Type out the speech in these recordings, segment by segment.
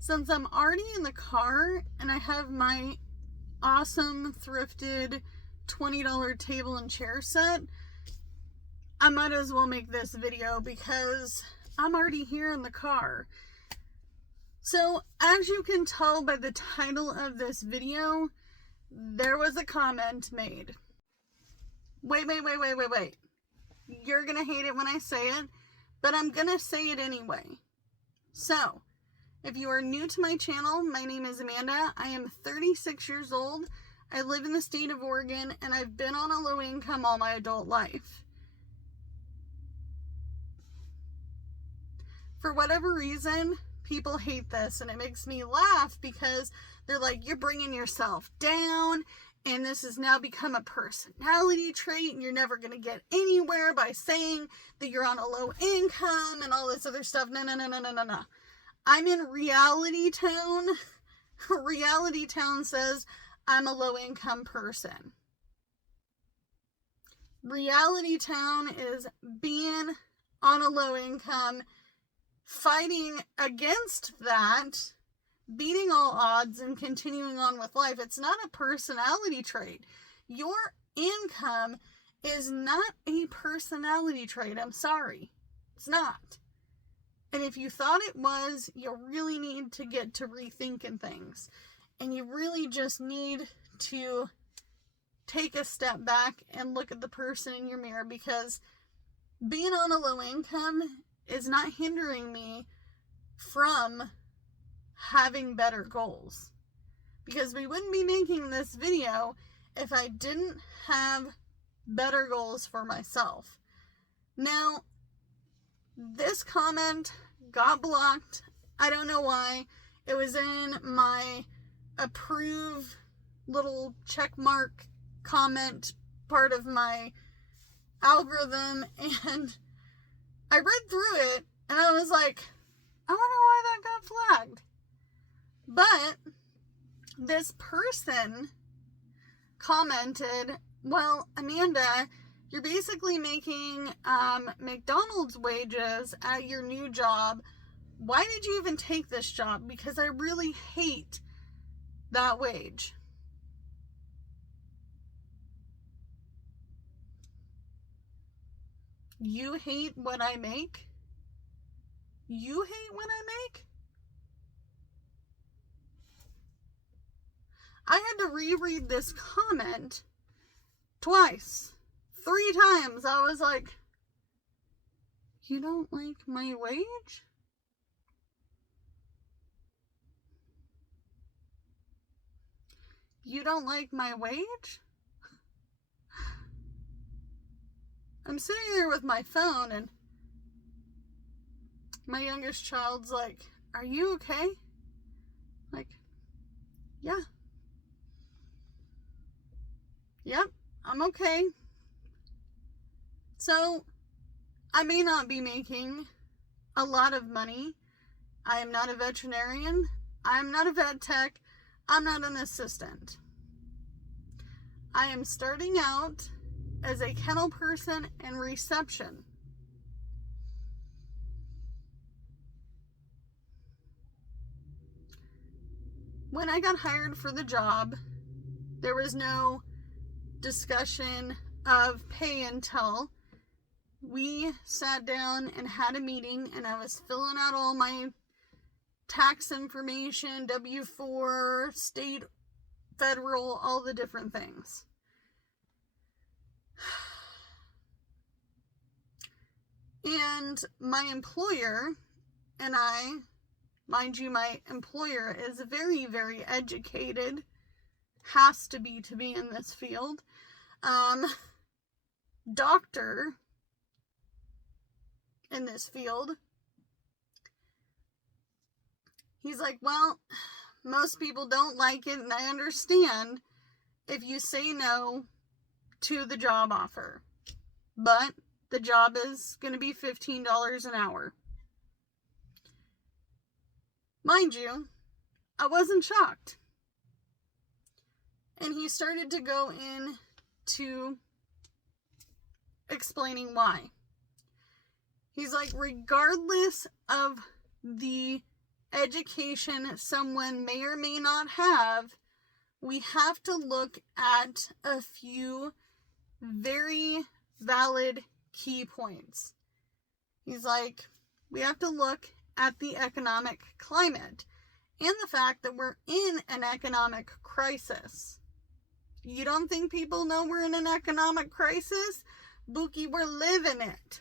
Since I'm already in the car and I have my awesome thrifted $20 table and chair set, I might as well make this video because I'm already here in the car. So as you can tell by the title of this video, there was a comment made. Wait. You're gonna hate it when I say it, but I'm gonna say it anyway. So, if you are new to my channel, my name is Amanda. I am 36 years old. I live in the state of Oregon, and I've been on a low income all my adult life. For whatever reason, people hate this, and it makes me laugh because they're like, you're bringing yourself down, and this has now become a personality trait, and you're never going to get anywhere by saying that you're on a low income and all this other stuff. No. I'm in Reality Town. Reality Town says I'm a low income person. Reality Town is being on a low income, fighting against that, beating all odds and continuing on with life. It's not a personality trait. Your income is not a personality trait. I'm sorry. It's not. And if you thought it was, you really need to get to rethinking things. And you really just need to take a step back and look at the person in your mirror, because being on a low income is not hindering me from having better goals, because we wouldn't be making this video if I didn't have better goals for myself. Now, this comment got blocked. I don't know why. It was in my approve little check mark comment part of my algorithm, and I read through it and I was like, I wonder why that got flagged. But this person commented, well, Amanda, you're basically making McDonald's wages at your new job. Why did you even take this job? Because I really hate that wage. You hate what I make? You hate what I make? I had to reread this comment twice, 3 times. I was like, you don't like my wage? You don't like my wage? I'm sitting there with my phone, and my youngest child's like, are you okay? Like, yeah. Yep, I'm okay. So, I may not be making a lot of money. I am not a veterinarian. I'm not a vet tech. I'm not an assistant. I am starting out as a kennel person and reception. When I got hired for the job, there was no discussion of pay until we sat down and had a meeting, and I was filling out all my tax information, W-4, state, federal, all the different things. And my employer and I, mind you, my employer is very, very educated, has to be in this field. Doctor in this field. He's like, well, most people don't like it, and I understand if you say no to the job offer. But the job is going to be $15 an hour. Mind you, I wasn't shocked. And he started to go into explaining why. He's like, regardless of the education someone may or may not have, we have to look at a few very valid key points. He's like, we have to look at the economic climate and the fact that we're in an economic crisis. You don't think people know we're in an economic crisis? Buki, we're living it.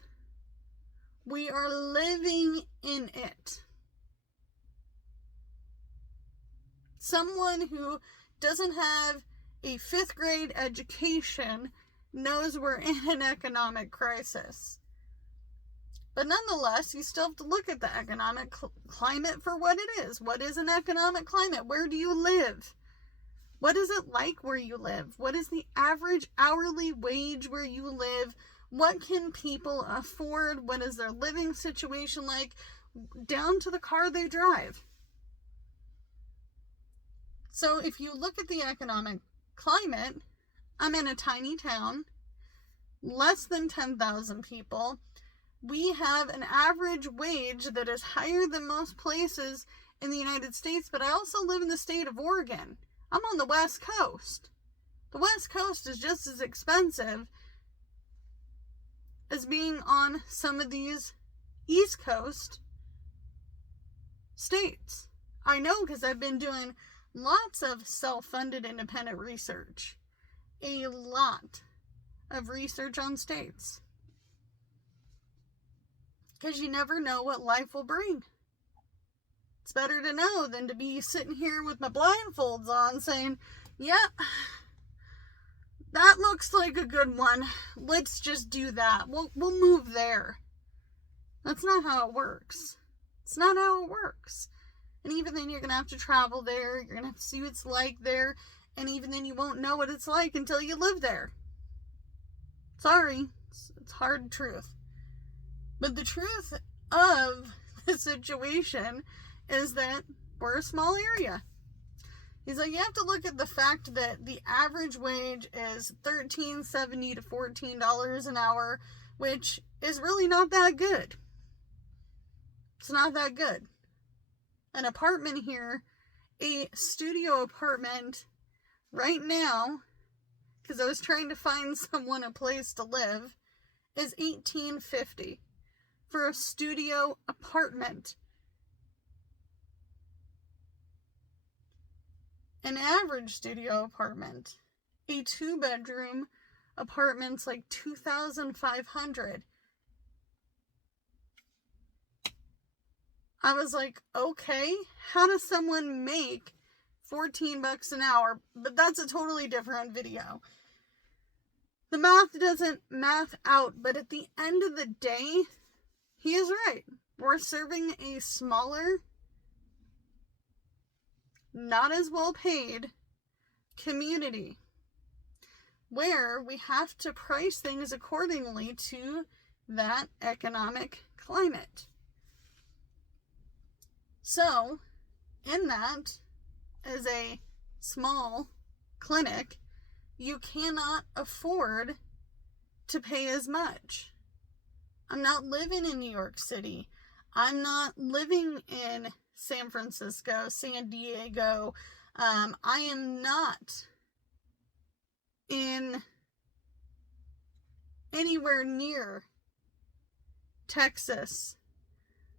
We are living in it. Someone who doesn't have a 5th grade education knows we're in an economic crisis. But nonetheless, you still have to look at the economic climate for what it is. What is an economic climate? Where do you live? What is it like where you live? What is the average hourly wage where you live? What can people afford? What is their living situation like? Down to the car they drive. So if you look at the economic climate, I'm in a tiny town, less than 10,000 people. We have an average wage that is higher than most places in the United States, but I also live in the state of Oregon. I'm on the West Coast. The West Coast is just as expensive as being on some of these East Coast states. I know because I've been doing lots of self-funded independent research. A lot of research on states. Because you never know what life will bring. It's better to know than to be sitting here with my blindfolds on saying, yeah, that looks like a good one. Let's just do that. We'll move there. That's not how it works. It's not how it works. And even then you're going to have to travel there. You're going to have to see what it's like there. And even then you won't know what it's like until you live there. Sorry. It's hard truth. But the truth of the situation is that we're a small area. He's like, you have to look at the fact that the average wage is $13.70 to $14 an hour, which is really not that good. It's not that good. An apartment here, a studio apartment right now, because I was trying to find someone a place to live, is $18.50 for a studio apartment. An average studio apartment, a 2-bedroom apartment's like $2,500. I was like, okay, how does someone make $14 an hour? But that's a totally different video. The math doesn't math out, but at the end of the day, he is right. We're serving a smaller, not as well paid community where we have to price things accordingly to that economic climate. So, in that, as a small clinic, you cannot afford to pay as much. I'm not living in New York City. I'm not living in San Francisco, San Diego. I am not in anywhere near Texas.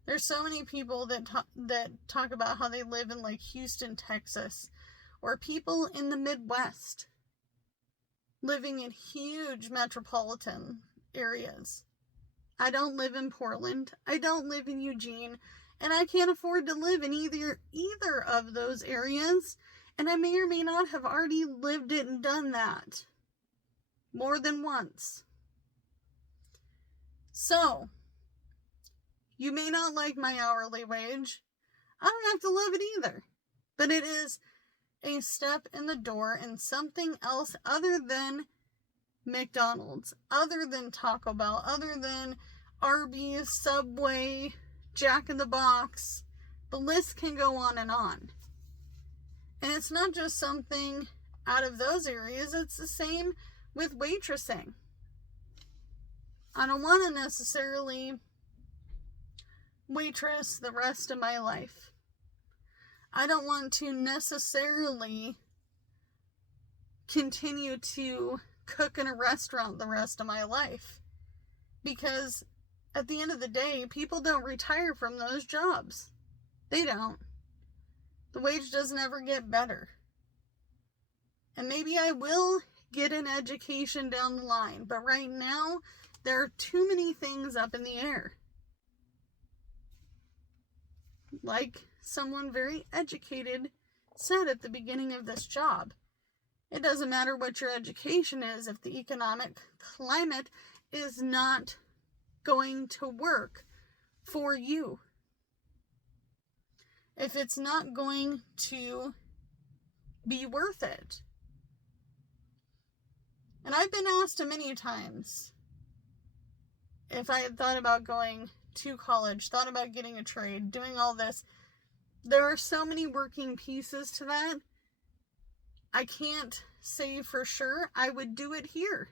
There's so many people that talk about how they live in like Houston, Texas, or people in the Midwest living in huge metropolitan areas. I don't live in Portland. I don't live in Eugene. And I can't afford to live in either of those areas. And I may or may not have already lived it and done that more than once. So, you may not like my hourly wage. I don't have to love it either. But it is a step in the door and something else other than McDonald's, other than Taco Bell, other than Arby's, Subway, Jack in the Box. The list can go on and on. And it's not just something out of those areas, it's the same with waitressing. I don't want to necessarily waitress the rest of my life. I don't want to necessarily continue to cook in a restaurant the rest of my life. Because at the end of the day, people don't retire from those jobs. They don't. The wage doesn't ever get better. And maybe I will get an education down the line, but right now, there are too many things up in the air. Like someone very educated said at the beginning of this job, it doesn't matter what your education is if the economic climate is not going to work for you. If it's not going to be worth it. And I've been asked many times if I had thought about going to college, thought about getting a trade, doing all this. There are so many working pieces to that. I can't say for sure I would do it here.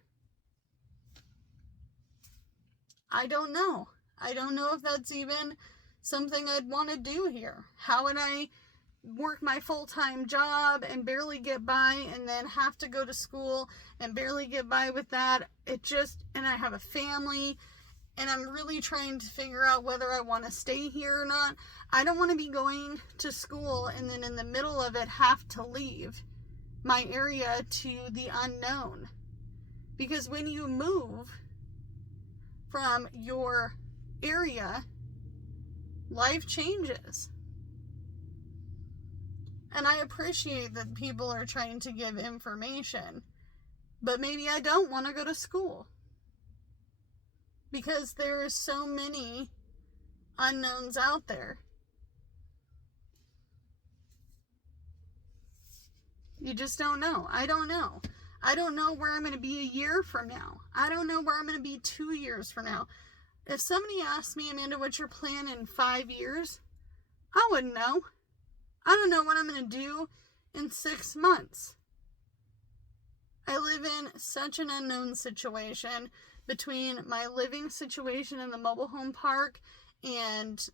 I don't know. I don't know if that's even something I'd want to do here. How would I work my full-time job and barely get by, and then have to go to school and barely get by with that? And I have a family, and I'm really trying to figure out whether I want to stay here or not. I don't want to be going to school and then in the middle of it have to leave my area to the unknown. Because when you move from your area, life changes. And I appreciate that people are trying to give information, but maybe I don't want to go to school because there are so many unknowns out there. You just don't know. I don't know. I don't know where I'm going to be a year from now. I don't know where I'm going to be 2 years from now. If somebody asked me, Amanda, what's your plan in 5 years? I wouldn't know. I don't know what I'm going to do in 6 months. I live in such an unknown situation between my living situation in the mobile home park and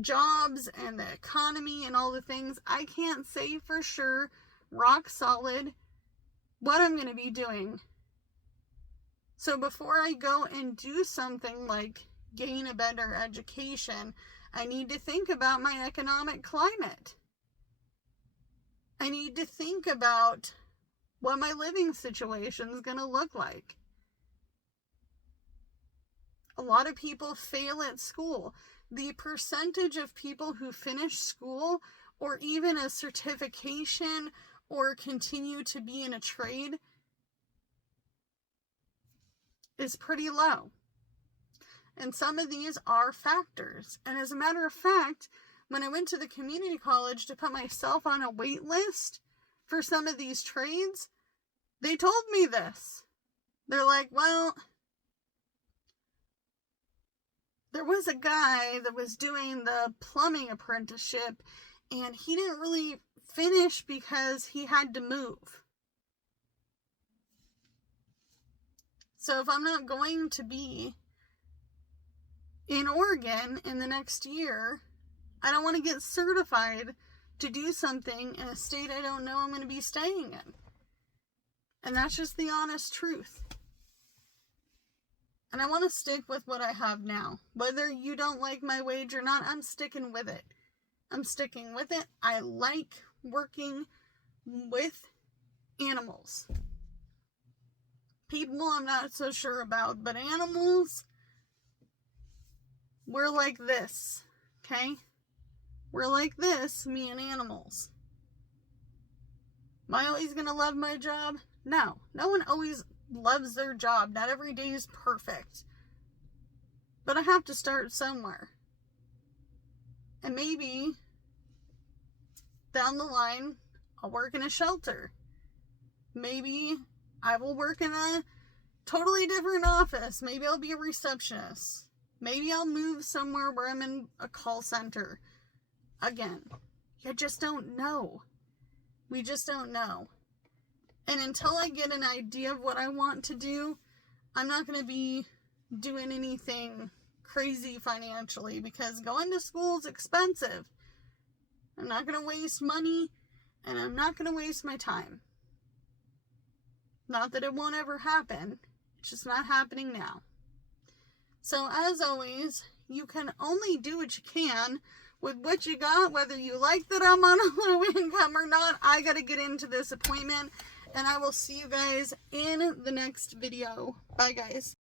jobs and the economy and all the things. I can't say for sure, rock solid, what I'm going to be doing. So before I go and do something like gain a better education, I need to think about my economic climate. I need to think about what my living situation is going to look like. A lot of people fail at school. The percentage of people who finish school or even a certification or continue to be in a trade is pretty low. And some of these are factors. And as a matter of fact, when I went to the community college to put myself on a wait list for some of these trades, they told me this. They're like, well, there was a guy that was doing the plumbing apprenticeship and he didn't really finish because he had to move. So if I'm not going to be in Oregon in the next year, I don't want to get certified to do something in a state I don't know I'm going to be staying in. And that's just the honest truth. And I want to stick with what I have now. Whether you don't like my wage or not, I'm sticking with it. I'm sticking with it. I like working with animals. People I'm not so sure about, but animals, we're like this, okay? We're like this, me and animals. Am I always going to love my job? No. No one always loves their job. Not every day is perfect. But I have to start somewhere. And maybe down the line, I'll work in a shelter. Maybe I will work in a totally different office. Maybe I'll be a receptionist. Maybe I'll move somewhere where I'm in a call center. Again, you just don't know. We just don't know. And until I get an idea of what I want to do, I'm not going to be doing anything crazy financially because going to school is expensive. I'm not going to waste money, and I'm not going to waste my time. Not that it won't ever happen. It's just not happening now. So as always, you can only do what you can with what you got, whether you like that I'm on a low income or not. I got to get into this appointment, and I will see you guys in the next video. Bye, guys.